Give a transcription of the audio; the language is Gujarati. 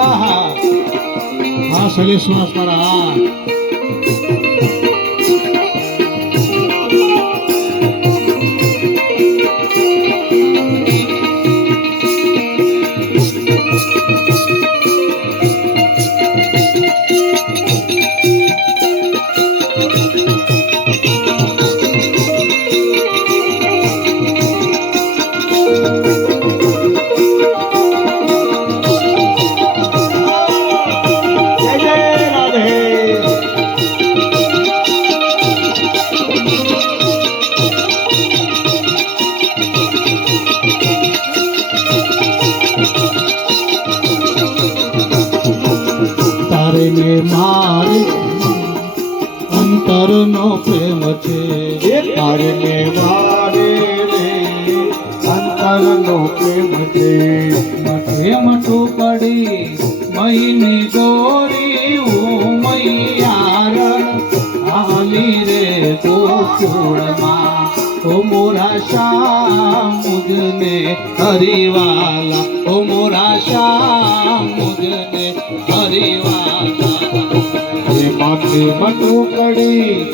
हाँ सलेश्वर તારે ને મારે અંતરનો પ્રેમ છે તારે ને મારે અંતરનો પ્રેમ છે પ્રેમ ટુકડી મહીની દોરી ઉમૈયારણ આલી રે ગોકુળમાં ઓ મોરા શ્યામ મુજને હરિવાલા ઓ મોરા શ્યામ મુજને હરિવાલા માથે મટુકડી